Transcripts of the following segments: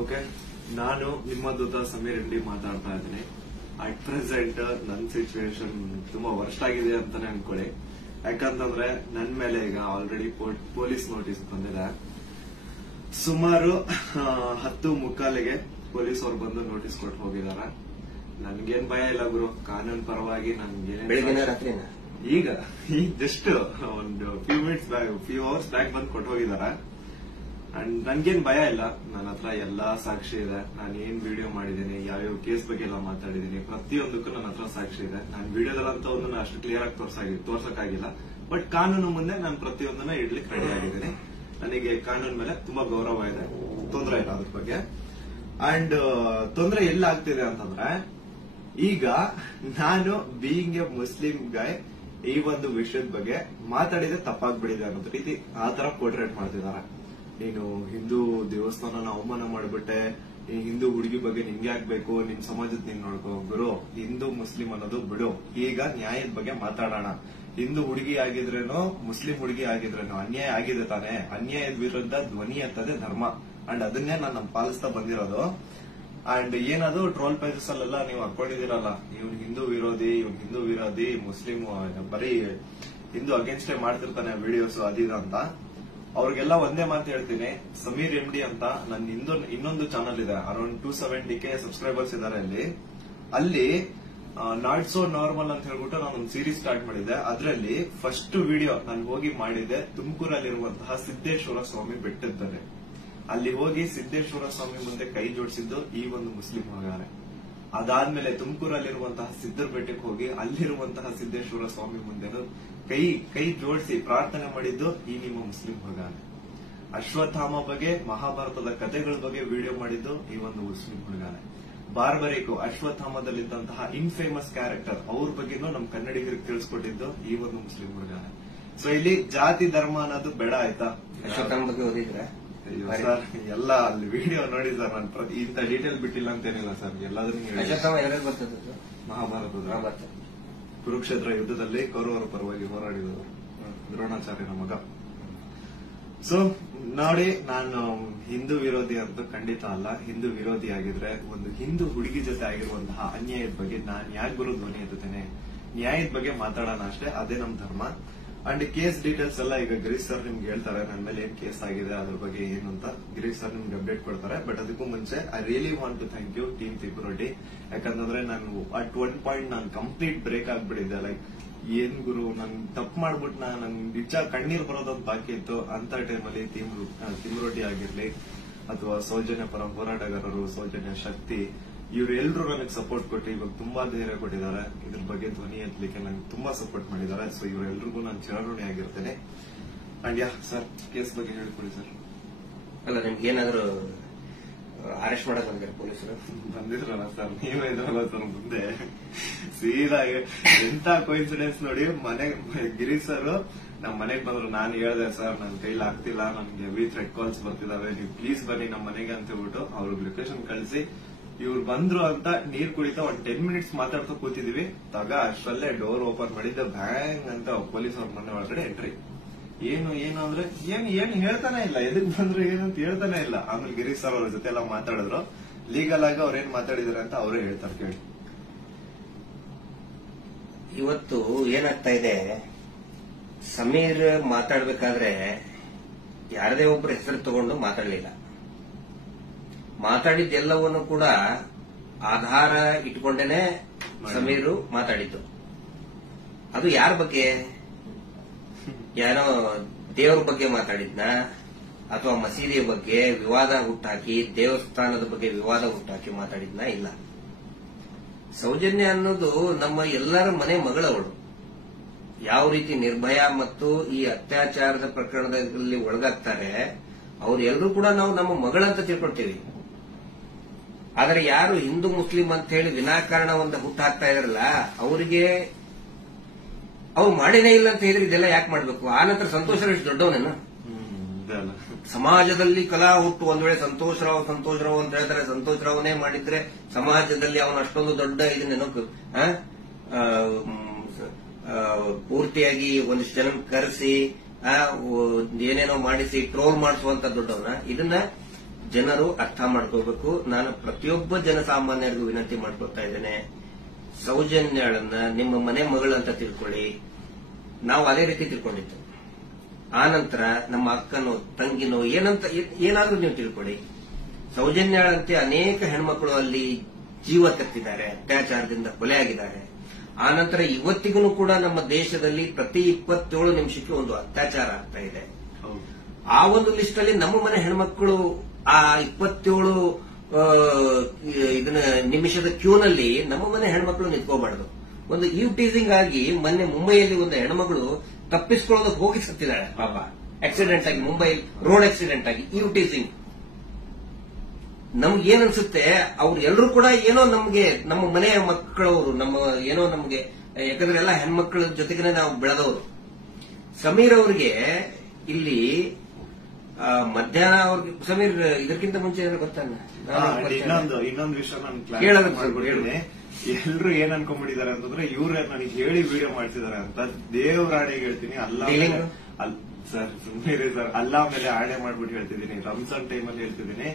Okay, ನಾನು ನಿಮ್ಮ ದೂತ Sameer M D ಮಾತಾಡ್ತಾ ಇದ್ದೀನಿ. ಅಟ್ ಪ್ರೆಸೆಂಟ್ ನನ್ನ ಸಿಚುವೇಶನ್ ತುಂಬಾ ವರ್ಸ್ಟ್ ಆಗಿದೆ ಅಂತಾನೆ ಅನ್ಕೊಳ್ಳಿ. ಯಾಕಂತಂದ್ರೆ ನನ್ ಮೇಲೆ ಈಗ ಆಲ್ರೆಡಿ ಪೊಲೀಸ್ ನೋಟಿಸ್ ಬಂದಿದೆ. ಸುಮಾರು 10:45ಗೆ ಪೊಲೀಸ್ ಅವ್ರು ಬಂದು ನೋಟಿಸ್ ಕೊಟ್ಟು ಹೋಗಿದಾರ. ನನ್ಗೇನ್ ಭಯ ಇಲ್ಲ ಗುರು, ಕಾನೂನು ಪರವಾಗಿ ನನ್ಗೇನ್ ಈಗ ಜಸ್ಟ್ ಒಂದು ಫ್ಯೂ ಅವರ್ಸ್ ಬ್ಯಾಕ್ ಬಂದು ಕೊಟ್ಟು ಹೋಗಿದಾರ. ಅಂಡ್ ನನ್ಗೇನ್ ಭಯ ಇಲ್ಲ. ನನ್ನ ಹತ್ರ ಎಲ್ಲಾ ಸಾಕ್ಷಿ ಇದೆ. ನಾನು ಏನ್ ವಿಡಿಯೋ ಮಾಡಿದೀನಿ, ಯಾವ್ಯಾವ ಕೇಸ್ ಬಗ್ಗೆ ಎಲ್ಲ ಮಾತಾಡಿದೀನಿ, ಪ್ರತಿಯೊಂದಕ್ಕೂ ನನ್ನ ಹತ್ರ ಸಾಕ್ಷಿ ಇದೆ. ನಾನು ವಿಡಿಯೋದಲ್ಲಂತ ಒಂದನ್ನ ಅಷ್ಟು ಕ್ಲಿಯರ್ ಆಗಿ ತೋರ್ಸಕ್ಕಾಗಿಲ್ಲ, ಬಟ್ ಕಾನೂನು ಮುಂದೆ ನಾನು ಪ್ರತಿಯೊಂದನ್ನ ಇಡ್ಲಿಕ್ಕೆ ರೆಡಿ ಆಗಿದ್ದೀನಿ. ನನಗೆ ಕಾನೂನು ಮೇಲೆ ತುಂಬಾ ಗೌರವ ಇದೆ, ತೊಂದರೆ ಇಲ್ಲ ಅದ್ರ ಬಗ್ಗೆ. ಅಂಡ್ ತೊಂದರೆ ಎಲ್ಲ ಆಗ್ತಿದೆ ಅಂತಂದ್ರೆ, ಈಗ ನಾನು ಬೀಯಿಂಗ್ ಎ ಮುಸ್ಲಿಂ ಗಾಯ್ ಈ ಒಂದು ವಿಷಯದ ಬಗ್ಗೆ ಮಾತಾಡಿದ್ರೆ ತಪ್ಪಾಗ್ಬಿಡಿದೆ ಅನ್ನೋ ರೀತಿ ಆ ತರ ಪೋರ್ಟ್ರೇಟ್ ಮಾಡ್ತಿದ್ದಾರೆ. ನೀನು ಹಿಂದೂ ದೇವಸ್ಥಾನನ ಅವಮಾನ ಮಾಡ್ಬಿಟ್ಟೆ, ಈ ಹಿಂದೂ ಹುಡುಗಿ ಬಗ್ಗೆ ನಿಂಗೆ ಆಗ್ಬೇಕು, ನಿನ್ ಸಮಾಜದ ನೀನ್ ನೋಡ್ಕೋ. ಗುರು, ಹಿಂದೂ ಮುಸ್ಲಿಂ ಅನ್ನೋದು ಬಿಡು. ಈಗ ನ್ಯಾಯದ ಬಗ್ಗೆ ಮಾತಾಡೋಣ. ಹಿಂದೂ ಹುಡುಗಿ ಆಗಿದ್ರೇನೋ ಮುಸ್ಲಿಂ ಹುಡುಗಿ ಆಗಿದ್ರೇನೋ ಅನ್ಯಾಯ ಆಗಿದೆ ತಾನೆ. ಅನ್ಯಾಯದ ವಿರುದ್ಧ ಧ್ವನಿ ಎತ್ತದೆ ಧರ್ಮ. ಅಂಡ್ ಅದನ್ನೇ ನಾನು ಪಾಲಿಸ್ತಾ ಬಂದಿರೋದು. ಅಂಡ್ ಏನದು ಟ್ರೋಲ್ ಪೇಜಸ್ ಅಲ್ಲೆಲ್ಲ ನೀವು ಹಾಕೊಂಡಿದಿರಲ್ಲ, ಇವ್ನು ಹಿಂದೂ ವಿರೋಧಿ ಮುಸ್ಲಿಂ ಬರೀ ಹಿಂದೂ ಅಗೇನ್ಸ್ಟ್ ಮಾಡ್ತಿರ್ತಾನೆ ವಿಡಿಯೋಸ್ ಅದಿದ ಅಂತ. ಅವ್ರಿಗೆಲ್ಲ ಒಂದೇ ಮಾತು ಹೇಳ್ತೀನಿ, ಸಮೀರ್ ಎಂ ಡಿ ಅಂತ ನನ್ನ ಇನ್ನೊಂದು ಚಾನಲ್ ಇದೆ, ಅರೌಂಡ್ 270K ಸಬ್ಸ್ಕ್ರೈಬರ್ಸ್ ಇದಾರೆ. ಅಲ್ಲಿ ನಾಟ್ ಸೋ ನಾರ್ಮಲ್ ಅಂತ ಹೇಳ್ಬಿಟ್ಟು ನಾನೊಂದು ಸೀರೀಸ್ ಸ್ಟಾರ್ಟ್ ಮಾಡಿದ್ದೆ. ಅದರಲ್ಲಿ ಫಸ್ಟ್ ವಿಡಿಯೋ ನಾನು ಹೋಗಿ ಮಾಡಿದ್ದೆ ತುಮಕೂರಲ್ಲಿರುವಂತಹ ಸಿದ್ದೇಶ್ವರ ಸ್ವಾಮಿ ಬೆಟ್ಟದಲ್ಲಿ. ಅಲ್ಲಿ ಹೋಗಿ ಸಿದ್ದೇಶ್ವರ ಸ್ವಾಮಿ ಮುಂದೆ ಕೈ ಜೋಡಿಸಿದ್ದು ಈ ಒಂದು ಮುಸ್ಲಿಂ ಮಗಾನೆ. ಅದಾದ್ಮೇಲೆ ತುಮಕೂರಲ್ಲಿರುವಂತಹ ಸಿದ್ದರ ಬೆಟ್ಟಕ್ಕೆ ಹೋಗಿ ಅಲ್ಲಿರುವಂತಹ ಸಿದ್ದೇಶ್ವರ ಸ್ವಾಮಿ ಮುಂದೆ ಕೈ ಜೋಡಿಸಿ ಪ್ರಾರ್ಥನೆ ಮಾಡಿದ್ದು ಈ ನಿಮ್ಮ ಮುಸ್ಲಿಂ ಹುಡುಗಾನೆ. ಅಶ್ವತ್ಥಾಮ ಬಗ್ಗೆ, ಮಹಾಭಾರತದ ಕಥೆಗಳ ಬಗ್ಗೆ ವಿಡಿಯೋ ಮಾಡಿದ್ದು ಈ ಒಂದು ಮುಸ್ಲಿಂ ಹುಡುಗಾನೆ. ಬಾರ್ಬರಿಕು ಅಶ್ವತ್ಥಾಮದಲ್ಲಿದ್ದಂತಹ ಇನ್ಫೇಮಸ್ ಕ್ಯಾರೆಕ್ಟರ್ ಅವ್ರ ಬಗ್ಗೆನೂ ನಮ್ ಕನ್ನಡಿಗರಿಗೆ ತಿಳಿಸ್ಕೊಟ್ಟಿದ್ದು ಈ ಒಂದು ಮುಸ್ಲಿಂ ಹುಡುಗಾನೆ. ಸೊ ಇಲ್ಲಿ ಜಾತಿ ಧರ್ಮ ಅನ್ನೋದು ಬೇಡ, ಆಯ್ತಾ? ಅಶ್ವತ್ಥಾಮ ಬಗ್ಗೆ ಓದಿದ್ರೆ ಸರ್ ಎಲ್ಲ ಅಲ್ಲಿ ವಿಡಿಯೋ ನೋಡಿ ಸರ್. ನಾನು ಇಂತ ಡೀಟೇಲ್ ಬಿಟ್ಟಿಲ್ಲ ಅಂತೇನಿಲ್ಲ ಸರ್, ಎಲ್ಲಾದ್ರೂ ಮಹಾಭಾರತದ ಕುರುಕ್ಷೇತ್ರ ಯುದ್ಧದಲ್ಲಿ ಕೌರವರ ಪರವಾಗಿ ಹೋರಾಡಿದವರು ದ್ರೋಣಾಚಾರ್ಯನ ಮಗ. ಸೊ ನೋಡಿ, ನಾನು ಹಿಂದೂ ವಿರೋಧಿ ಅಂತ ಖಂಡಿತ ಅಲ್ಲ. ಹಿಂದೂ ವಿರೋಧಿ ಆಗಿದ್ರೆ ಒಂದು ಹಿಂದೂ ಹುಡುಗಿ ಜೊತೆ ಆಗಿರುವಂತಹ ಅನ್ಯಾಯದ ಬಗ್ಗೆ ನಾನು ಯಾಕೆ ಗುರು ಧ್ವನಿ ಎತ್ತುತ್ತೇನೆ? ನ್ಯಾಯದ ಬಗ್ಗೆ ಮಾತಾಡೋಣ ಅಷ್ಟೇ, ಅದೇ ನಮ್ ಧರ್ಮ. ಅಂಡ್ ಕೇಸ್ ಡೀಟೇಲ್ಸ್ ಎಲ್ಲ ಈಗ ಗಿರೀಶ್ ಸರ್ ನಿಮ್ಗೆ ಹೇಳ್ತಾರೆ, ನನ್ನ ಮೇಲೆ ಏನ್ ಕೇಸ್ ಆಗಿದೆ ಅದ್ರ ಬಗ್ಗೆ ಏನು ಅಂತ ಗಿರೀಶ್ ಸರ್ ನಿಮ್ಗೆ ಅಪ್ಡೇಟ್ ಕೊಡ್ತಾರೆ. ಬಟ್ ಅದಕ್ಕೂ ಮುಂಚೆ I really want to thank you team ತಿಪುರೊಡ್ಡಿ. ಯಾಕಂತಂದ್ರೆ ನಾನು ಅಟ್ ಒನ್ ಪಾಯಿಂಟ್ ನಾನು ಕಂಪ್ಲೀಟ್ ಬ್ರೇಕ್ ಆಗ್ಬಿಟ್ಟಿದ್ದೆ. ಲೈಕ್ ಏನ್ ಗುರು, ನನ್ ತಪ್ಪು ಮಾಡ್ಬಿಟ್ಟು ನನ್ ನಿಜ ಕಣ್ಣೀರ್ ಬರೋದೊಂದು ಬಾಕಿ ಇತ್ತು. ಅಂತ ಟೈಮಲ್ಲಿ ತಿಮುರೊಡ್ಡಿ ಆಗಿರ್ಲಿ ಅಥವಾ ಸೌಜನ್ಯ ಪರ ಹೋರಾಟಗಾರರು, ಸೌಜನ್ಯ ಶಕ್ತಿ, ಇವರೆಲ್ಲರೂ ನನಗೆ ಸಪೋರ್ಟ್ ಕೊಟ್ಟು ಇವಾಗ ತುಂಬಾ ಧೈರ್ಯ ಕೊಟ್ಟಿದ್ದಾರೆ. ಇದ್ರ ಬಗ್ಗೆ ಧ್ವನಿ ಎತ್ತಲಿಕ್ಕೆ ನಂಗೆ ತುಂಬಾ ಸಪೋರ್ಟ್ ಮಾಡಿದ್ದಾರೆ. ಸೊ ಇವರೆಲ್ಲರಿಗೂ ನಾನು ಚಿರಋಣಿ ಆಗಿರ್ತೇನೆ. ಅಂಡ್ ಯಾ ಸರ್, ಕೇಸ್ ಬಗ್ಗೆ ಹೇಳ್ಕೊಡಿ ಸರ್. ಅಲ್ಲ, ನಿಮ್ಗೆ ಏನಾದ್ರು ಅರೆಸ್ಟ್ ಮಾಡಕ್ ಬಂದಿದ್ದಾರೆ ಪೊಲೀಸರು? ಬಂದಿದ್ರಲ್ಲ ಸರ್, ನೀವೇ ಇದ್ರಲ್ಲ ಸರ್ ಮುಂದೆ. ಸೀದಾ ಎಂತ ಕೋಇನ್ಸಿಡೆನ್ಸ್ ನೋಡಿ, ಗಿರೀಶ್ ಸರ್ ನಮ್ ಮನೆಗ್ ಬಂದ್ರು. ನಾನು ಹೇಳ್ದೆ, ಸರ್ ನನ್ ಕೈಲಿ ಆಗ್ತಿಲ್ಲ, ನನ್ಗೆ ಹೆವಿ ಥ್ರೆಡ್ ಕಾಲ್ಸ್ ಬರ್ತಿದಾವೆ, ನೀವು ಪ್ಲೀಸ್ ಬನ್ನಿ ನಮ್ಮ ಮನೆಗೆ ಅಂತ ಹೇಳ್ಬಿಟ್ಟು ಅವ್ರಿಗೆ ಲೊಕೇಶನ್ ಕಳಿಸಿ ಇವ್ರು ಬಂದ್ರು ಅಂತ ನೀರ್ ಕುಡಿತಾ ಒಂದ್ 10 ಮಿನಿಟ್ಸ್ ಮಾತಾಡ್ತಾ ಕೂತಿದೀವಿ. ಅಷ್ಟರಲ್ಲೇ ಡೋರ್ ಓಪನ್ ಮಾಡಿದ್ದೆ, ಬ್ಯಾಂಗ್ ಅಂತ ಪೊಲೀಸ್ ಅವ್ರ ಮನೆ ಒಳಗಡೆ ಎಂಟ್ರಿ. ಏನು ಅಂದ್ರೆ ಏನ್ ಹೇಳ್ತಾನೆ ಇಲ್ಲ, ಎದಕ್ ಬಂದ್ರು ಏನಂತ ಹೇಳ್ತಾನೆ ಇಲ್ಲ. ಆಮೇಲೆ ಗಿರೀಶ್ ಸರ್ ಅವ್ರ ಜೊತೆ ಎಲ್ಲ ಮಾತಾಡಿದ್ರು. ಲೀಗಲ್ ಆಗಿ ಅವ್ರೇನ್ ಮಾತಾಡಿದಾರೆ ಅಂತ ಅವರೇ ಹೇಳ್ತಾರೆ, ಕೇಳಿ. ಇವತ್ತು ಏನಾಗ್ತಾ ಇದೆ, ಸಮೀರ್ ಮಾತಾಡ್ಬೇಕಾದ್ರೆ ಯಾರದೇ ಒಬ್ಬರ ಹೆಸರು ತಗೊಂಡು ಮಾತಾಡಲಿಲ್ಲ. ಮಾತಾಡಿದ್ದೆಲ್ಲವನ್ನು ಕೂಡ ಆಧಾರ ಇಟ್ಕೊಂಡೇನೆ ಸಮೀರು ಮಾತಾಡಿದ್ದು. ಅದು ಯಾರ ಬಗ್ಗೆ? ಯಾರೋ ದೇವರ ಬಗ್ಗೆ ಮಾತಾಡಿದ್ನ, ಅಥವಾ ಮಸೀದಿಯ ಬಗ್ಗೆ ವಿವಾದ ಹುಟ್ಟಾಕಿ, ದೇವಸ್ಥಾನದ ಬಗ್ಗೆ ವಿವಾದ ಹುಟ್ಟಾಕಿ ಮಾತಾಡಿದ್ನ? ಇಲ್ಲ. ಸೌಜನ್ಯ ಅನ್ನೋದು ನಮ್ಮ ಎಲ್ಲರ ಮನೆ ಮಗಳವಳು. ಯಾವ ರೀತಿ ನಿರ್ಭಯ ಮತ್ತು ಈ ಅತ್ಯಾಚಾರದ ಪ್ರಕರಣದಲ್ಲಿ ಒಳಗಾಗ್ತಾರೆ, ಅವ್ರೆಲ್ಲರೂ ಕೂಡ ನಾವು ನಮ್ಮ ಮಗಳಂತ ತಿಳ್ಕೊಳ್ತೀವಿ. ಆದರೆ ಯಾರು ಹಿಂದೂ ಮುಸ್ಲಿಂ ಅಂತ ಹೇಳಿ ವಿನಾಕಾರಣ ಒಂದು ಹುಟ್ಟು ಹಾಕ್ತಾ ಇದಾರಲ್ಲ, ಅವರಿಗೆ ಅವ್ರು ಮಾಡೇನೇ ಇಲ್ಲ ಅಂತ ಹೇಳಿದ್ರೆ ಇದೆಲ್ಲ ಯಾಕೆ ಮಾಡ್ಬೇಕು? ಆ ನಂತರ ಸಂತೋಷ್ ರಾವ್ ಎಷ್ಟು ದೊಡ್ಡವನೇನು? ಸಮಾಜದಲ್ಲಿ ಕಲಾ ಹುಟ್ಟು ಒಂದ್ ವೇಳೆ ಸಂತೋಷ್ ರಾವ್ ಅಂತ ಹೇಳ್ತಾರೆ, ಸಂತೋಷ್ ರಾವ್ನೇ ಮಾಡಿದ್ರೆ ಸಮಾಜದಲ್ಲಿ ಅವನು ಅಷ್ಟೊಂದು ದೊಡ್ಡ ಇದನ್ನೇನೋ ಪೂರ್ತಿಯಾಗಿ ಒಂದಿಷ್ಟು ಜನ ಕರೆಸಿ ಏನೇನೋ ಮಾಡಿಸಿ ಟ್ರೋಲ್ ಮಾಡಿಸುವಂತ ದೊಡ್ಡವನ. ಇದನ್ನ ಜನರು ಅರ್ಥ ಮಾಡ್ಕೋಬೇಕು. ನಾನು ಪ್ರತಿಯೊಬ್ಬ ಜನಸಾಮಾನ್ಯರಿಗೂ ವಿನಂತಿ ಮಾಡ್ಕೊಳ್ತಾ ಇದ್ದೇನೆ, ಸೌಜನ್ಯಳನ್ನ ನಿಮ್ಮ ಮನೆ ಮಗಳು ಅಂತ ತಿಳ್ಕೊಳ್ಳಿ. ನಾವು ಅದೇ ರೀತಿ ತಿಳ್ಕೊಂಡಿದ್ದು. ಆನಂತರ ನಮ್ಮ ಅಕ್ಕನೋ ತಂಗಿನೋ ಏನಾದ್ರೂ ನೀವು ತಿಳ್ಕೊಳ್ಳಿ. ಸೌಜನ್ಯಳಂತೆ ಅನೇಕ ಹೆಣ್ಮಕ್ಳು ಅಲ್ಲಿ ಜೀವ ತೆತ್ತಿದ್ದಾರೆ, ಅತ್ಯಾಚಾರದಿಂದ ಕೊಲೆ ಆಗಿದ್ದಾರೆ. ಆನಂತರ ಇವತ್ತಿಗೂ ಕೂಡ ನಮ್ಮ ದೇಶದಲ್ಲಿ ಪ್ರತಿ 27 ನಿಮಿಷಕ್ಕೆ ಒಂದು ಅತ್ಯಾಚಾರ ಆಗ್ತಾ ಇದೆ. ಆ ಒಂದು ಲಿಸ್ಟ್ ಅಲ್ಲಿ ನಮ್ಮ ಮನೆ ಹೆಣ್ಮಕ್ಳು ಆ 27 ಇದನ್ನ ನಿಮಿಷದ ಕ್ಯೂನಲ್ಲಿ ನಮ್ಮ ಮನೆ ಹೆಣ್ಮಕ್ಳು ನಿಂತ್ಕೋಬಾರ್ದು. ಒಂದು ಟೀಸಿಂಗ್ ಆಗಿ ಮೊನ್ನೆ ಮುಂಬೈಯಲ್ಲಿ ಒಂದು ಹೆಣ್ಮಗಳು ತಪ್ಪಿಸ್ಕೊಳ್ಳೋದಕ್ಕೆ ಹೋಗಿ ಸತ್ತಿದ್ದಾಳೆ ಪಾಪ, ಆಕ್ಸಿಡೆಂಟ್ ಆಗಿ, ಮುಂಬೈ ರೋಡ್ ಆಕ್ಸಿಡೆಂಟ್ ಆಗಿ. ಟೀಸಿಂಗ್ ನಮ್ಗೆ ಏನನ್ಸುತ್ತೆ, ಅವ್ರು ಎಲ್ಲರೂ ಕೂಡ ಏನೋ ನಮ್ಗೆ ನಮ್ಮ ಮನೆಯ ಮಕ್ಕಳವರು, ಏನೋ ನಮ್ಗೆ, ಯಾಕಂದ್ರೆ ಎಲ್ಲ ಹೆಣ್ಮಕ್ಳ ಜೊತೆಗೆ ನಾವು ಬೆಳೆದವರು. ಸಮೀರ್ ಅವ್ರಿಗೆ ಇಲ್ಲಿ ಮಧ್ಯಾಹ್ನ ಅವ್ರಿಗೆ, ಸಮೀರ್ ಇದಕ್ಕಿಂತ ಮುಂಚೆ ಏನೋ ಗೊತ್ತಾನ ಇನ್ನೊಂದು ವಿಷಯ ನಾನು ಮಾಡ್ಬಿಡ್ತೀನಿ. ಎಲ್ರು ಏನ್ ಅನ್ಕೊಂಡ್ಬಿಟ್ಟಿದ್ದಾರೆ ಅಂತಂದ್ರೆ ಇವ್ರೆ ನನಗೆ ಹೇಳಿ ವಿಡಿಯೋ ಮಾಡ್ತಿದ್ದಾರೆ ಅಂತ. ದೇವ್ರಾಣೆಗೆ ಹೇಳ್ತೀನಿ, ಸರ್ ಸುಮ್ಮನೆ ಸರ್, ಅಲ್ಲಾ ಮೇಲೆ ಆಣೆ ಮಾಡ್ಬಿಟ್ಟು ಹೇಳ್ತಿದ್ದೀನಿ, ರಂಜಾನ್ ಟೈಮಲ್ಲಿ ಹೇಳ್ತಿದ್ದೀನಿ.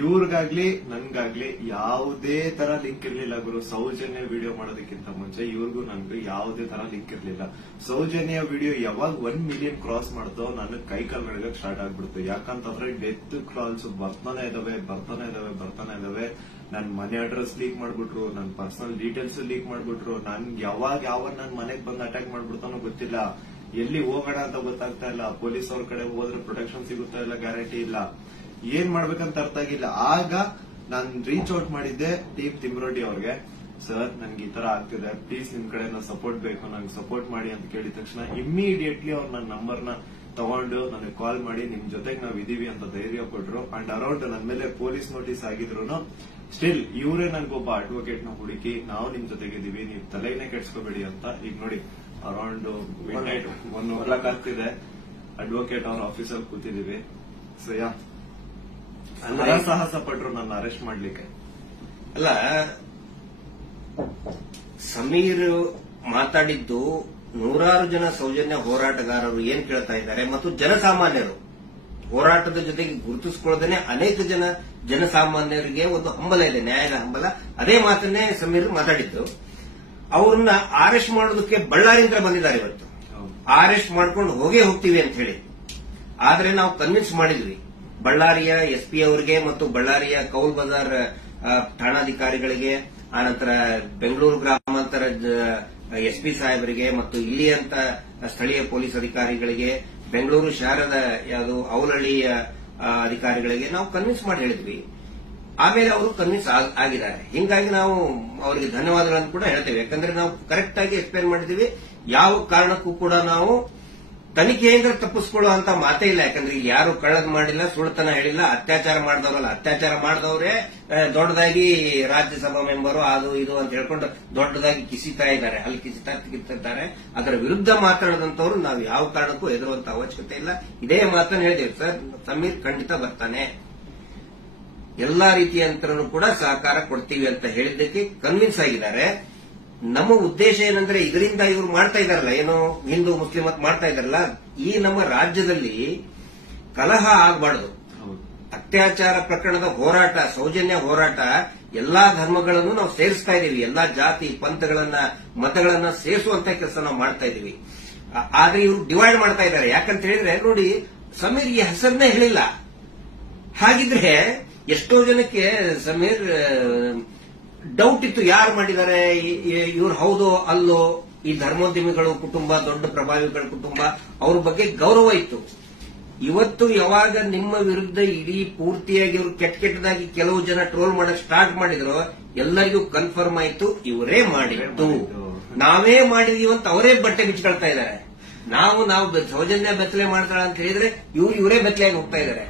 ಇವ್ರಿಗಾಗ್ಲಿ ನನ್ಗಾಗ್ಲಿ ಯಾವುದೇ ತರ ಲಿಂಕ್ ಇರ್ಲಿಲ್ಲ ಗುರು. ಸೌಜನ್ಯ ವಿಡಿಯೋ ಮಾಡೋದಕ್ಕಿಂತ ಮುಂಚೆ ಇವ್ರಿಗೂ ನನ್ಗೂ ಯಾವುದೇ ತರ ಲಿಂಕ್ ಇರ್ಲಿಲ್ಲ. ಸೌಜನ್ಯ ವಿಡಿಯೋ ಯಾವಾಗ 1 ಮಿಲಿಯನ್ ಕ್ರಾಸ್ ಮಾಡ್ತೋ ನನ್ನ ಕೈ ಕಾಲ್ ನಡಗಕ್ ಸ್ಟಾರ್ಟ್ ಆಗ್ಬಿಡ್ತು. ಯಾಕಂತಂದ್ರೆ ಡೆತ್ ಕಾಲ್ಸ್ ಬರ್ತಾನೆ ಇದಾವೆ. ನನ್ ಮನೆ ಅಡ್ರೆಸ್ ಲೀಕ್ ಮಾಡ್ಬಿಟ್ರು, ನನ್ ಪರ್ಸನಲ್ ಡೀಟೇಲ್ಸ್ ಲೀಕ್ ಮಾಡ್ಬಿಟ್ರು. ನನ್ಗೆ ಯಾವಾಗ ನನ್ ಮನೆಗ್ ಬಂದು ಅಟ್ಯಾಕ್ ಮಾಡ್ಬಿಡ್ತಾನೋ ಗೊತ್ತಿಲ್ಲ. ಎಲ್ಲಿ ಹೋಗೋಣ ಅಂತ ಗೊತ್ತಾಗ್ತಾ ಇಲ್ಲ. ಪೊಲೀಸ್ ಅವ್ರ ಕಡೆ ಹೋದ್ರೆ ಪ್ರೊಟೆಕ್ಷನ್ ಸಿಗುತ್ತಾ ಇಲ್ಲ, ಗ್ಯಾರಂಟಿ ಇಲ್ಲ. ಏನ್ ಮಾಡ್ಬೇಕಂತ ಅರ್ಥ ಆಗಿಲ್ಲ. ಆಗ ನಾನ್ ರೀಚ್ ಔಟ್ ಮಾಡಿದ್ದೆ ಟೀಮ್ ತಿಮ್ರೋಡಿ ಅವ್ರಿಗೆ. ಸರ್ ನನ್ಗೆ ಈ ತರ ಆಗ್ತಿದೆ, ಪ್ಲೀಸ್ ನಿಮ್ ಕಡೆ ಸಪೋರ್ಟ್ ಬೇಕು, ನಂಗೆ ಸಪೋರ್ಟ್ ಮಾಡಿ ಅಂತ ಕೇಳಿದ ತಕ್ಷಣ ಇಮ್ಮಿಡಿಯೇಟ್ಲಿ ಅವ್ರು ನನ್ನ ನಂಬರ್ನ ತಗೊಂಡು ನನಗೆ ಕಾಲ್ ಮಾಡಿ ನಿಮ್ ಜೊತೆಗೆ ನಾವ್ ಇದೀವಿ ಅಂತ ಧೈರ್ಯ ಕೊಟ್ರು. ಅಂಡ್ ಅರೌಂಡ್ ನನ್ ಮೇಲೆ ಪೊಲೀಸ್ ನೋಟಿಸ್ ಆಗಿದ್ರು ಸ್ಟಿಲ್ ಇವರೇ ನನ್ಗೊಬ್ಬ ಅಡ್ವೊಕೇಟ್ ನ ಹುಡುಕಿ ನಾವು ನಿಮ್ ಜೊತೆಗಿದ್ದೀವಿ, ನೀವು ತಲೆನೇ ಕೆಡ್ಸ್ಕೋಬೇಡಿ ಅಂತ. ಈಗ ನೋಡಿ ಅರೌಂಡ್ ಮಿಡ್ ನೈಟ್ 1:00 ಆಗ್ತಿದೆ, ಅಡ್ವೊಕೇಟ್ ಅವ್ರ ಆಫೀಸಲ್ಲಿ ಕೂತಿದೀವಿ. ಸೊ ಸಾಹಸ ಪಟ್ರು ನನ್ನ ಅರೆಸ್ಟ್ ಮಾಡ್ಲಿಕ್ಕೆ. ಅಲ್ಲ, ಸಮೀರ್ ಮಾತಾಡಿದ್ದು ನೂರಾರು ಜನ ಸೌಜನ್ಯ ಹೋರಾಟಗಾರರು ಏನ್ ಕೇಳ್ತಾ ಇದ್ದಾರೆ ಮತ್ತು ಜನಸಾಮಾನ್ಯರು ಹೋರಾಟದ ಜೊತೆಗೆ ಗುರುತಿಸಿಕೊಳ್ಳದೇನೆ ಅನೇಕ ಜನಸಾಮಾನ್ಯರಿಗೆ ಒಂದು ಹಂಬಲ ಇದೆ, ನ್ಯಾಯದ ಹಂಬಲ. ಅದೇ ಮಾತನ್ನೇ ಸಮೀರ್ ಮಾತಾಡಿದ್ದು. ಅವ್ರನ್ನ ಅರೆಸ್ಟ್ ಮಾಡೋದಕ್ಕೆ ಬಳ್ಳಾರಿಯಿಂದ ಬಂದಿದ್ದಾರೆ ಇವತ್ತು. ಅರೆಸ್ಟ್ ಮಾಡ್ಕೊಂಡು ಹೋಗ್ತೀವಿ ಅಂತ ಹೇಳಿ. ಆದ್ರೆ ನಾವು ಕನ್ವಿನ್ಸ್ ಮಾಡಿದ್ವಿ ಬಳ್ಳಾರಿಯ ಎಸ್ಪಿ ಅವರಿಗೆ ಮತ್ತು ಬಳ್ಳಾರಿಯ ಕೌಲ್ ಬಜಾರ್ ಠಾಣಾಧಿಕಾರಿಗಳಿಗೆ, ಆನಂತರ ಬೆಂಗಳೂರು ಗ್ರಾಮಾಂತರ ಎಸ್ಪಿ ಸಾಹೇಬರಿಗೆ ಮತ್ತು ಇಲ್ಲಿಯಂತ ಸ್ಥಳೀಯ ಪೊಲೀಸ್ ಅಧಿಕಾರಿಗಳಿಗೆ, ಬೆಂಗಳೂರು ಶಹರದ ಯಾವುದು ಔಲಹಳ್ಳಿಯ ಅಧಿಕಾರಿಗಳಿಗೆ ನಾವು ಕನ್ವಿನ್ಸ್ ಮಾಡಿ ಹೇಳಿದ್ವಿ. ಆಮೇಲೆ ಅವರು ಕನ್ವಿನ್ಸ್ ಆಗಿದ್ದಾರೆ. ಹಿಂಗಾಗಿ ನಾವು ಅವರಿಗೆ ಧನ್ಯವಾದಗಳನ್ನು ಕೂಡ ಹೇಳ್ತೇವೆ. ಯಾಕಂದ್ರೆ ನಾವು ಕರೆಕ್ಟ್ ಆಗಿ ಎಕ್ಸ್ಪ್ಲೇನ್ ಮಾಡಿದೀವಿ. ಯಾವ ಕಾರಣಕ್ಕೂ ಕೂಡ ನಾವು ತನಿಖೆಯಿಂದ ತಪ್ಪಿಸ್ಕೊಳ್ಳುವಂತ ಮಾತೇ ಇಲ್ಲ. ಯಾಕಂದ್ರೆ ಇಲ್ಲಿ ಯಾರು ಕಳ್ಳದ್ ಮಾಡಿಲ್ಲ, ಸುಳ್ತನ ಹೇಳಿಲ್ಲ, ಅತ್ಯಾಚಾರ ಮಾಡಿದವರಲ್ಲ. ಅತ್ಯಾಚಾರ ಮಾಡಿದವರೇ ದೊಡ್ಡದಾಗಿ ರಾಜ್ಯಸಭಾ ಮೆಂಬರು ಅದು ಇದು ಅಂತ ಹೇಳ್ಕೊಂಡು ದೊಡ್ಡದಾಗಿ ಕಿಸಿತಾ ಇದ್ದಾರೆ, ಅಲ್ಲಿ ಕಿಸಿತಾರೆ. ಅದರ ವಿರುದ್ಧ ಮಾತಾಡದಂತವ್ರು ನಾವು ಯಾವ ಕಾರಣಕ್ಕೂ ಎದುರುವಂತ ಅವಶ್ಯಕತೆ ಇಲ್ಲ. ಇದೇ ಮಾತನ್ನು ಹೇಳಿದೇವೆ ಸರ್, ಸಮೀರ್ ಖಂಡಿತ ಬರ್ತಾನೆ, ಎಲ್ಲಾ ರೀತಿಯಂತರನು ಕೂಡ ಸಹಕಾರ ಕೊಡ್ತೀವಿ ಅಂತ ಹೇಳಿದ್ದಕ್ಕೆ ಕನ್ವಿನ್ಸ್ ಆಗಿದ್ದಾರೆ. ನಮ್ಮ ಉದ್ದೇಶ ಏನಂದ್ರೆ ಇದರಿಂದ ಇವರು ಮಾಡ್ತಾ ಇದಾರಲ್ಲ, ಏನೋ ಹಿಂದೂ ಮುಸ್ಲಿಂ ಅಂತ ಮಾಡ್ತಾ ಇದಾರಲ್ಲ, ಈ ನಮ್ಮ ರಾಜ್ಯದಲ್ಲಿ ಕಲಹ ಆಗಬಾರದು. ಅತ್ಯಾಚಾರ ಪ್ರಕರಣದ ಹೋರಾಟ, ಸೌಜನ್ಯ ಹೋರಾಟ, ಎಲ್ಲಾ ಧರ್ಮಗಳನ್ನು ನಾವು ಸೇರಿಸ್ತಾ ಇದೀವಿ. ಎಲ್ಲಾ ಜಾತಿ ಪಂಥಗಳನ್ನ ಮತಗಳನ್ನ ಸೇರಿಸುವಂತ ಕೆಲಸ ನಾವು ಮಾಡ್ತಾ ಇದೀವಿ. ಆದ್ರೆ ಇವರು ಡಿವೈಡ್ ಮಾಡ್ತಾ ಇದ್ದಾರೆ. ಯಾಕಂತ ಹೇಳಿದ್ರೆ ನೋಡಿ, ಸಮೀರ್ ಈ ಹೆಸರನ್ನೇ ಹೇಳಿಲ್ಲ. ಹಾಗಿದ್ರೆ ಎಷ್ಟೋ ಜನಕ್ಕೆ ಸಮೀರ್ ಡೌಟ್ ಇತ್ತು, ಯಾರು ಮಾಡಿದ್ದಾರೆ, ಇವ್ರು ಹೌದೋ ಅಲ್ಲೋ. ಈ ಧರ್ಮೋದ್ಯಮಿಗಳು ಕುಟುಂಬ, ದೊಡ್ಡ ಪ್ರಭಾವಿಗಳ ಕುಟುಂಬ, ಅವ್ರ ಬಗ್ಗೆ ಗೌರವ ಇತ್ತು. ಇವತ್ತು ಯಾವಾಗ ನಿಮ್ಮ ವಿರುದ್ಧ ಇಡೀ ಪೂರ್ತಿಯಾಗಿ ಇವರು ಕೆಟ್ಟದಾಗಿ ಕೆಲವು ಜನ ಟ್ರೋಲ್ ಮಾಡಕ್ ಸ್ಟಾರ್ಟ್ ಮಾಡಿದ್ರು, ಎಲ್ಲರಿಗೂ ಕನ್ಫರ್ಮ್ ಆಯ್ತು ಇವರೇ ಮಾಡಿದ್ದು, ನಾವೇ ಮಾಡಿದೀವಿ ಅಂತ ಅವರೇ ಬಟ್ಟೆ ಬಿಚ್ಕೊಳ್ತಾ ಇದ್ದಾರೆ. ನಾವು ಸೌಜನ್ಯ ಬೆತ್ತಲೆ ಮಾಡ್ತಾಳ ಅಂತ ಹೇಳಿದ್ರೆ ಇವರೇ ಬೆತ್ತಲೆಯಾಗಿ ಹೋಗ್ತಾ ಇದ್ದಾರೆ.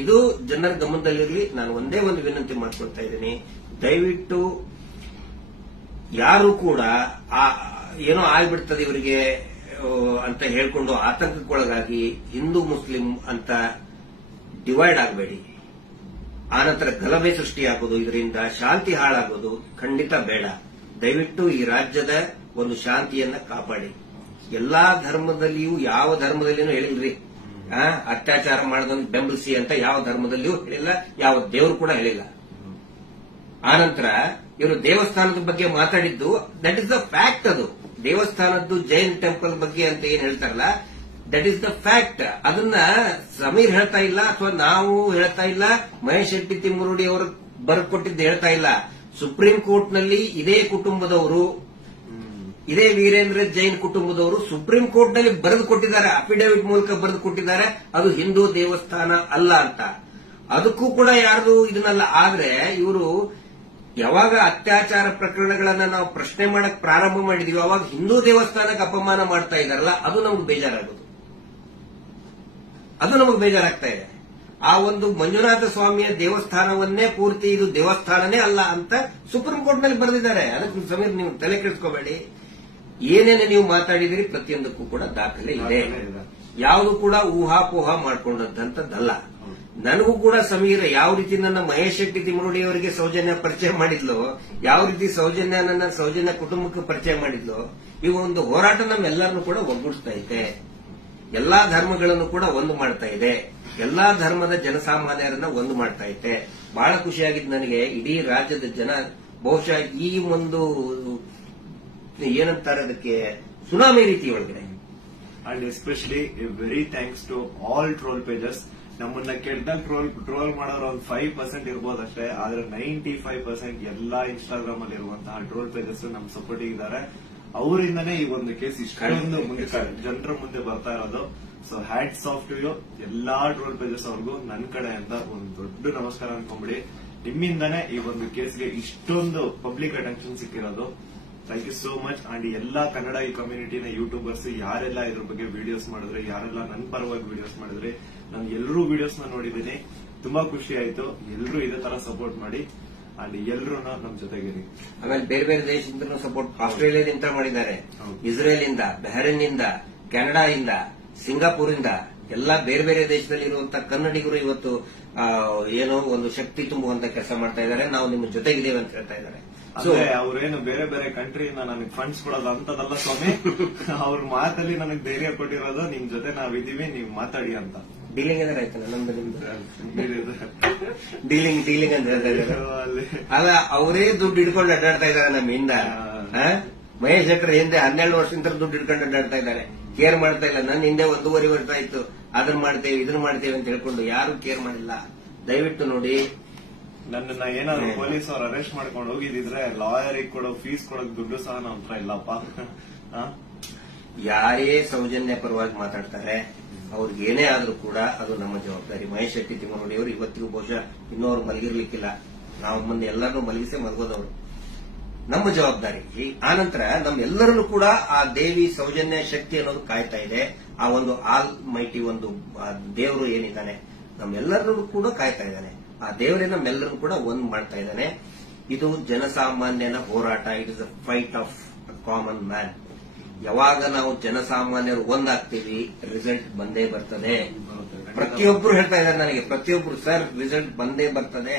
ಇದು ಜನರ ಗಮನದಲ್ಲಿರಲಿ. ನಾನು ಒಂದೇ ಒಂದು ವಿನಂತಿ ಮಾಡ್ಕೊಳ್ತಾ ಇದ್ದೀನಿ, ದಯವಿಟ್ಟು ಯಾರು ಕೂಡ ಏನೋ ಆಗ್ಬಿಡ್ತದೆ ಇವರಿಗೆ ಅಂತ ಹೇಳ್ಕೊಂಡು ಆತಂಕಕ್ಕೊಳಗಾಗಿ ಹಿಂದೂ ಮುಸ್ಲಿಂ ಅಂತ ಡಿವೈಡ್ ಆಗಬೇಡಿ. ಆನಂತರ ಗಲಭೆ ಸೃಷ್ಟಿಯಾಗೋದು, ಇದರಿಂದ ಶಾಂತಿ ಹಾಳಾಗೋದು ಖಂಡಿತ ಬೇಡ. ದಯವಿಟ್ಟು ಈ ರಾಜ್ಯದ ಒಂದು ಶಾಂತಿಯನ್ನ ಕಾಪಾಡಿ. ಎಲ್ಲಾ ಧರ್ಮದಲ್ಲಿಯೂ ಯಾವ ಧರ್ಮದಲ್ಲಿನೂ ಹೇಳಿಲ್ರಿ, ಅತ್ಯಾಚಾರ ಮಾಡೋದನ್ನು ಬೆಂಬಲಿಸಿ ಅಂತ ಯಾವ ಧರ್ಮದಲ್ಲಿಯೂ ಹೇಳಿಲ್ಲ, ಯಾವ ದೇವರು ಕೂಡ ಹೇಳಿಲ್ಲ. ಆನಂತರ ಇವರು ದೇವಸ್ಥಾನದ ಬಗ್ಗೆ ಮಾತಾಡಿದ್ದು ದಟ್ ಇಸ್ ದ ಫ್ಯಾಕ್ಟ್. ಅದು ದೇವಸ್ಥಾನದ್ದು ಜೈನ್ ಟೆಂಪಲ್ ಬಗ್ಗೆ ಅಂತ ಏನ್ ಹೇಳ್ತಾರಲ್ಲ, ದಟ್ ಇಸ್ ದ ಫ್ಯಾಕ್ಟ್. ಅದನ್ನ ಸಮೀರ್ ಹೇಳ್ತಾ ಇಲ್ಲ, ಅಥವಾ ನಾವು ಹೇಳ್ತಾ ಇಲ್ಲ, ಮಹೇಶ್ ಶೆಟ್ಟಿ ತಿಮ್ಮರುಡಿ ಅವರು ಬರ್ಕೊಟ್ಟಿದ್ದು ಹೇಳ್ತಾ ಇಲ್ಲ. ಸುಪ್ರೀಂ ಕೋರ್ಟ್ ನಲ್ಲಿ ಇದೇ ಕುಟುಂಬದವರು, ಇದೇ ವೀರೇಂದ್ರ ಜೈನ್ ಕುಟುಂಬದವರು ಸುಪ್ರೀಂ ಕೋರ್ಟ್ ನಲ್ಲಿ ಬರೆದು ಕೊಟ್ಟಿದ್ದಾರೆ, ಅಫಿಡವಿಟ್ ಮೂಲಕ ಬರೆದು ಕೊಟ್ಟಿದ್ದಾರೆ, ಅದು ಹಿಂದೂ ದೇವಸ್ಥಾನ ಅಲ್ಲ ಅಂತ. ಅದಕ್ಕೂ ಕೂಡ ಯಾರು ಇದನ್ನಲ್ಲ. ಆದ್ರೆ ಇವರು ಯಾವಾಗ ಅತ್ಯಾಚಾರ ಪ್ರಕರಣಗಳನ್ನ ನಾವು ಪ್ರಶ್ನೆ ಮಾಡಕ್ ಪ್ರಾರಂಭ ಮಾಡಿದೀವಿ, ಅವಾಗ ಹಿಂದೂ ದೇವಸ್ಥಾನಕ್ಕೆ ಅಪಮಾನ ಮಾಡ್ತಾ ಇದಾರಲ್ಲ, ಅದು ನಮ್ಗೆ ಬೇಜಾರಾಗೋದು, ಅದು ನಮಗೆ ಬೇಜಾರಾಗ್ತಾ ಇದೆ. ಆ ಒಂದು ಮಂಜುನಾಥ ಸ್ವಾಮಿಯ ದೇವಸ್ಥಾನವನ್ನೇ ಪೂರ್ತಿ ಇದು ದೇವಸ್ಥಾನನೇ ಅಲ್ಲ ಅಂತ ಸುಪ್ರೀಂ ಕೋರ್ಟ್ ನಲ್ಲಿ ಬರೆದಿದ್ದಾರೆ. ಅದಕ್ಕೆ ಸಮೀರ್ ನೀವು ತಲೆ ಕೆಡಿಸ್ಕೋಬೇಡಿ. ಏನೇನು ನೀವು ಮಾತಾಡಿದಿರಿ ಪ್ರತಿಯೊಂದಕ್ಕೂ ಕೂಡ ದಾಖಲೆ ಇದೆ. ಯಾವುದು ಕೂಡ ಊಹಾಪೋಹ ಮಾಡ್ಕೊಂಡಂತದ್ದಲ್ಲ. ನನಗೂ ಕೂಡ ಸಮೀರ್ ಯಾವ ರೀತಿ ನನ್ನ ಮಹೇಶ್ ಶೆಟ್ಟಿ ತಿಮ್ಮರುಡಿ ಅವರಿಗೆ ಸೌಜನ್ಯ ಪರಿಚಯ ಮಾಡಿದ್ಲು, ಯಾವ ರೀತಿ ಸೌಜನ್ಯ ಕುಟುಂಬಕ್ಕೆ ಪರಿಚಯ ಮಾಡಿದ್ಲು, ಈ ಒಂದು ಹೋರಾಟ ನಮ್ಮೆಲ್ಲರನ್ನು ಕೂಡ ಒಗ್ಗೂಡಿಸ್ತಾ ಇದೆ. ಎಲ್ಲಾ ಧರ್ಮಗಳನ್ನು ಕೂಡ ಒಂದು ಮಾಡ್ತಾ ಇದೆ, ಎಲ್ಲಾ ಧರ್ಮದ ಜನಸಾಮಾನ್ಯರನ್ನ ಒಂದು ಮಾಡ್ತಾ ಇದೆ. ಬಹಳ ಖುಷಿಯಾಗಿದ್ದು ನನಗೆ. ಇಡೀ ರಾಜ್ಯದ ಜನ ಬಹುಶಃ ಈ ಒಂದು ಏನಂತಾರೆ ಅದಕ್ಕೆ ಸುನಾಮಿ ರೀತಿ ಒಳಗಡೆ. And especially very thanks to all troll pages. ನಮ್ಮನ್ನ ಕೆಟ್ಟದಾಗ ಟ್ರೋಲ್ ಮಾಡೋರು ಒಂದು 5% ಇರ್ಬೋದಷ್ಟೇ, ಆದ್ರೆ 95% ಎಲ್ಲಾ ಇನ್ಸ್ಟಾಗ್ರಾಮ್ ಅಲ್ಲಿ ಇರುವಂತಹ ಟ್ರೋಲ್ ಪೇಜಸ್ ನಮ್ ಸಪೋರ್ಟ್ ಇದ್ದಾರೆ. ಅವರಿಂದನೇ ಈ ಒಂದು ಕೇಸ್ ಇಷ್ಟೊಂದು ಜನರ ಮುಂದೆ ಬರ್ತಾ ಇರೋದು. So hats off to you ಎಲ್ಲಾ ಟ್ರೋಲ್ ಪೇಜಸ್ ಅವ್ರಿಗೂ ನನ್ನ ಕಡೆಯಿಂದ ಒಂದು ದೊಡ್ಡ ನಮಸ್ಕಾರ ಅನ್ಕೊಂಬಿಡಿ. ನಿಮ್ಮಿಂದಾನೇ ಈ ಒಂದು ಕೇಸ್ಗೆ ಇಷ್ಟೊಂದು ಪಬ್ಲಿಕ್ ಅಟೆನ್ಷನ್ ಸಿಕ್ಕಿರೋದು. Thank you so much. And ಎಲ್ಲಾ ಕನ್ನಡ ಈ ಕಮ್ಯುನಿಟಿನ ಯೂಟ್ಯೂಬರ್ಸ್ ಯಾರೆಲ್ಲ ಇದ್ರ ಬಗ್ಗೆ ವಿಡಿಯೋಸ್ ಮಾಡಿದ್ರೆ, ಯಾರೆಲ್ಲ ನನ್ನ ಪರವಾಗಿ ವಿಡಿಯೋಸ್ ಮಾಡಿದ್ರೆ, ನಾನು ಎಲ್ಲರೂ ವಿಡಿಯೋಸ್ ನ ನೋಡಿದ್ದೀನಿ. ತುಂಬಾ ಖುಷಿ ಆಯ್ತು. ಎಲ್ಲರೂ ಇದೇ ತರ ಸಪೋರ್ಟ್ ಮಾಡಿ ಅಂಡ್ ಎಲ್ಲರೂ ನಮ್ ಜೊತೆಗಿರಿ. ಆಮೇಲೆ ಬೇರೆ ಬೇರೆ ದೇಶದಿಂದ ಸಪೋರ್ಟ್ ಆಸ್ಟ್ರೇಲಿಯಾದಿಂದ ಮಾಡಿದ್ದಾರೆ, ಇಸ್ರೇಲ್ ಇಂದ, ಬಹರೇನ್ ಇಂದ, ಕೆನಡಾ ಇಂದ, ಸಿಂಗಾಪುರ್ ಇಂದ, ಎಲ್ಲಾ ಬೇರೆ ಬೇರೆ ದೇಶದಲ್ಲಿ ಇರುವಂತಹ ಕನ್ನಡಿಗರು ಇವತ್ತು ಏನೋ ಒಂದು ಶಕ್ತಿ ತುಂಬುವಂತ ಕೆಲಸ ಮಾಡ್ತಾ ಇದ್ದಾರೆ. ನಾವು ನಿಮ್ಮ ಜೊತೆಗಿದ್ದೇವೆ ಅಂತ ಹೇಳ್ತಾ ಇದ್ದಾರೆ. ಅಂದ್ರೆ ಅವ್ರೇನು ಬೇರೆ ಬೇರೆ ಕಂಟ್ರಿಯಿಂದ ನನಗೆ ಫಂಡ್ಸ್ ಕೊಡೋದು ಅಂತದಲ್ಲ ಸ್ವಾಮಿ. ಅವ್ರ ಮಾತಲ್ಲಿ ನನಗೆ ಧೈರ್ಯ ಕೊಟ್ಟಿರೋದು ನಿಮ್ ಜೊತೆ ನಾವಿದ್ದೀವಿ, ನೀವು ಮಾತಾಡಿ ಅಂತ. ಡೀಲಿಂಗ್ ಅಂದ್ರೆ ಆಯ್ತಲ್ಲ ನಮ್ದು ನಿಮ್ದು ಡೀಲಿಂಗ್ ಅಂತ ಹೇಳ್ತಾ ಇದ್ದಾರೆ. ಅಲ್ಲ, ಅವರೇ ದುಡ್ಡು ಹಿಡ್ಕೊಂಡು ಅಡ್ಡಾಡ್ತಾ ಇದ್ದಾರೆ ನಮ್ಮಿಂದ. ಮಹೇಶ್ ಶೆಟ್ಟರ್ ಹಿಂದೆ 12 ವರ್ಷದಿಂದ ದುಡ್ಡು ಹಿಡ್ಕೊಂಡು ಅಡ್ಡಾಡ್ತಾ ಇದ್ದಾರೆ. ಕೇರ್ ಮಾಡ್ತಾ ಇಲ್ಲ. ನನ್ನ ಹಿಂದೆ 1.5 ವರ್ಷ ಆಯ್ತು ಅದನ್ನ ಮಾಡ್ತೇವೆ ಇದನ್ನ ಮಾಡ್ತೇವೆ ಅಂತ ಹೇಳ್ಕೊಂಡು ಯಾರು ಕೇರ್ ಮಾಡಿಲ್ಲ. ದಯವಿಟ್ಟು ನೋಡಿ, ನನ್ನನ್ನ ಏನಾದ್ರು ಪೊಲೀಸ್ ಅವ್ರು ಅರೆಸ್ಟ್ ಮಾಡ್ಕೊಂಡು ಹೋಗಿದ್ರೆ ಲಾಯರ್ ಕೊಡೋ ಫೀಸ್ ಕೊಡೋಕ್ ದುಡ್ಡು ಸಹ ನಮ್ಮ ಹತ್ರ ಇಲ್ಲಪ್ಪ. ಯಾರೇ ಸೌಜನ್ಯ ಪರವಾಗಿ ಮಾತಾಡ್ತಾರೆ ಅವ್ರಿಗೆ ಏನೇ ಆದ್ರೂ ಕೂಡ ಅದು ನಮ್ಮ ಜವಾಬ್ದಾರಿ. ಮಹೇಶ್ ಶೆಟ್ಟಿ ತಿಮ್ಮರುಡಿ ಅವರು ಇವತ್ತಿಗೂ ಬಹುಶಃ ಇನ್ನೂ ಅವ್ರು ಮಲಗಿರ್ಲಿಕ್ಕಿಲ್ಲ. ನಾವು ಮುಂದೆ ಎಲ್ಲರನ್ನೂ ಮಲಗಿಸೇ ಮಲಗೋದವರು. ನಮ್ಮ ಜವಾಬ್ದಾರಿ. ಆನಂತರ ನಮ್ಮೆಲ್ಲರನ್ನು ಕೂಡ ಆ ದೇವಿ ಸೌಜನ್ಯ ಶಕ್ತಿ ಅನ್ನೋದು ಕಾಯ್ತಾ ಇದೆ. ಆ ಒಂದು ಆಲ್ ಮೈಟಿ ಒಂದು ದೇವರು ಏನಿದ್ದಾನೆ ನಮ್ಮೆಲ್ಲರನ್ನು ಕೂಡ ಕಾಯ್ತಾ ಇದ್ದಾನೆ. ಆ ದೇವರೇ ನಮ್ಮೆಲ್ಲರನ್ನು ಕೂಡ ಒಂದ್ ಮಾಡ್ತಾ ಇದ್ದಾನೆ. ಇದು ಜನಸಾಮಾನ್ಯನ ಹೋರಾಟ. It is a fight of common man. ಯಾವಾಗ ನಾವು ಜನಸಾಮಾನ್ಯರು ಒಂದಾಗ್ತೀವಿ ರಿಸಲ್ಟ್ ಬಂದೇ ಬರ್ತದೆ. ಪ್ರತಿಯೊಬ್ಬರು ಹೇಳ್ತಾ ಇದ್ದಾರೆ ನನಗೆ, ಪ್ರತಿಯೊಬ್ಬರು ಸರ್ ರಿಸಲ್ಟ್ ಬಂದೇ ಬರ್ತದೆ,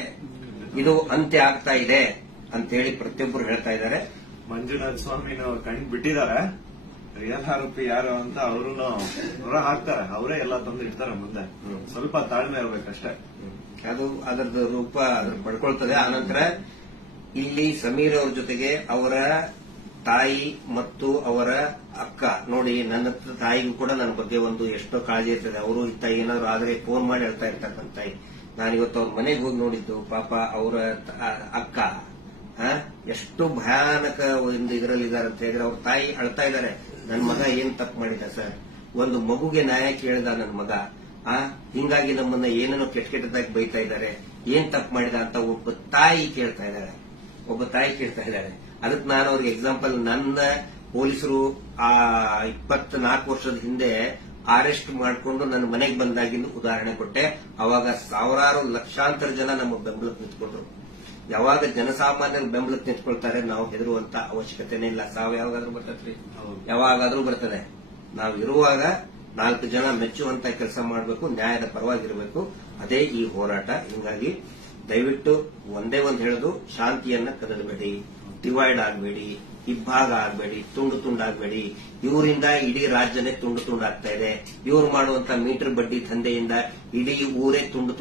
ಇದು ಅಂತ್ಯ ಆಗ್ತಾ ಇದೆ ಅಂತೇಳಿ ಪ್ರತಿಯೊಬ್ಬರು ಹೇಳ್ತಾ ಇದ್ದಾರೆ. ಮಂಜುನಾಥ ಸ್ವಾಮಿನ ಅವ್ರು ಕಂಡು ಬಿಟ್ಟಿದ್ದಾರೆ. ರಿಯಲ್ ಆರೋಪಿ ಯಾರು ಅಂತ ಅವರು ಹೊರ ಹಾಕ್ತಾರೆ. ಅವರೇ ಎಲ್ಲ ತಂದು ಇಡ್ತಾರೆ ಮುಂದೆ. ಸ್ವಲ್ಪ ತಾಳ್ಮೆ ಇರ್ಬೇಕಷ್ಟೇ. ಅದು ಅದರದ್ದು ರೂಪ ಅದ್ರ ಪಡ್ಕೊಳ್ತದೆ. ಆನಂತರ ಇಲ್ಲಿ ಸಮೀರ್ ಅವ್ರ ಜೊತೆಗೆ ಅವರ ತಾಯಿ ಮತ್ತು ಅವರ ಅಕ್ಕ ನೋಡಿ, ನನ್ನ ತಾಯಿಗೂ ಕೂಡ ನನ್ನ ಬಗ್ಗೆ ಒಂದು ಎಷ್ಟೋ ಕಾಳಜಿ ಇರ್ತದೆ. ಅವರು ಇತ್ತ ಏನಾದ್ರು ಆದ್ರೆ ಫೋನ್ ಮಾಡಿ ಹೇಳ್ತಾ ಇರ್ತಕ್ಕಂಥ ತಾಯಿ. ನಾನಿವತ್ತು ಅವ್ರ ಮನೆಗೆ ಹೋಗಿ ನೋಡಿದ್ದು. ಪಾಪ ಅವರ ಅಕ್ಕ ಎಷ್ಟು ಭಯಾನಕ ಒಂದು ಇದರಲ್ಲಿದ್ದಾರೆ ಅಂತ ಹೇಳಿದ್ರೆ ಅವ್ರ ತಾಯಿ ಅಳ್ತಾ ಇದ್ದಾರೆ. ನನ್ನ ಮಗ ಏನ್ ತಪ್ಪು ಮಾಡಿದ ಸರ್, ಒಂದು ಮಗುಗೆ ನ್ಯಾಯ ಕೇಳಿದ ನನ್ನ ಮಗ, ಹಿಂಗಾಗಿ ನಮ್ಮನ್ನ ಏನೇನೋ ಕೆಟ್ಟದಾಗಿ ಬೈತಾ ಇದ್ದಾರೆ, ಏನ್ ತಪ್ಪು ಮಾಡಿದ ಅಂತ ಒಬ್ಬ ತಾಯಿ ಕೇಳ್ತಾ ಇದ್ದಾರೆ. ಅದಕ್ಕೆ ನಾನು ಅವ್ರಿಗೆ ಎಕ್ಸಾಂಪಲ್, ನನ್ನ ಪೊಲೀಸರು ಆ 24 ವರ್ಷದ ಹಿಂದೆ ಅರೆಸ್ಟ್ ಮಾಡಿಕೊಂಡು ನನ್ನ ಮನೆಗೆ ಬಂದಾಗಿಂದ ಉದಾಹರಣೆ ಕೊಟ್ಟೆ. ಅವಾಗ ಸಾವಿರಾರು ಲಕ್ಷಾಂತರ ಜನ ನಮ್ಮ ಬೆಂಬಲಕ್ಕೆ ನಿಂತ್ಕೊಂಡ್ರು. ಯಾವಾಗ ಜನಸಾಮಾನ್ಯರು ಬೆಂಬಲಕ್ಕೆ ನಿಂತ್ಕೊಳ್ತಾರೆ ನಾವು ಹೆದರುವಂತ ಅವಶ್ಯಕತೆನೇ ಇಲ್ಲ. ಸಾವು ಯಾವಾಗಾದ್ರೂ ಬರ್ತದ್ರಿ, ಯಾವಾಗಾದ್ರೂ ಬರ್ತದೆ. ನಾವು ಇರುವಾಗ 4 ಜನ ಮೆಚ್ಚುವಂತ ಕೆಲಸ ಮಾಡಬೇಕು, ನ್ಯಾಯದ ಪರವಾಗಿರಬೇಕು. ಅದೇ ಈ ಹೋರಾಟ. ಹಿಂಗಾಗಿ ದಯವಿಟ್ಟು ಒಂದೇ ಒಂದು ಹೇಳೋದು, ಶಾಂತಿಯನ್ನ ಕದಡಬೇಡಿ. ಡಿವೈಡ್ ಆಗಬೇಡಿ, ಇಬ್ಬಾಗ ಆಗಬೇಡಿ, ತುಂಡು ತುಂಡಾಗಬೇಡಿ. ಇವರಿಂದ ಇಡೀ ರಾಜ್ಯನೇ ತುಂಡು ತುಂಡಾಗ್ತಾ ಇದೆ. ಇವ್ರು ಮಾಡುವಂತ ಮೀಟರ್ ಬಡ್ಡಿ ದಂಧೆಯಿಂದ ಇಡೀ ಊರೇ ತುಂಡು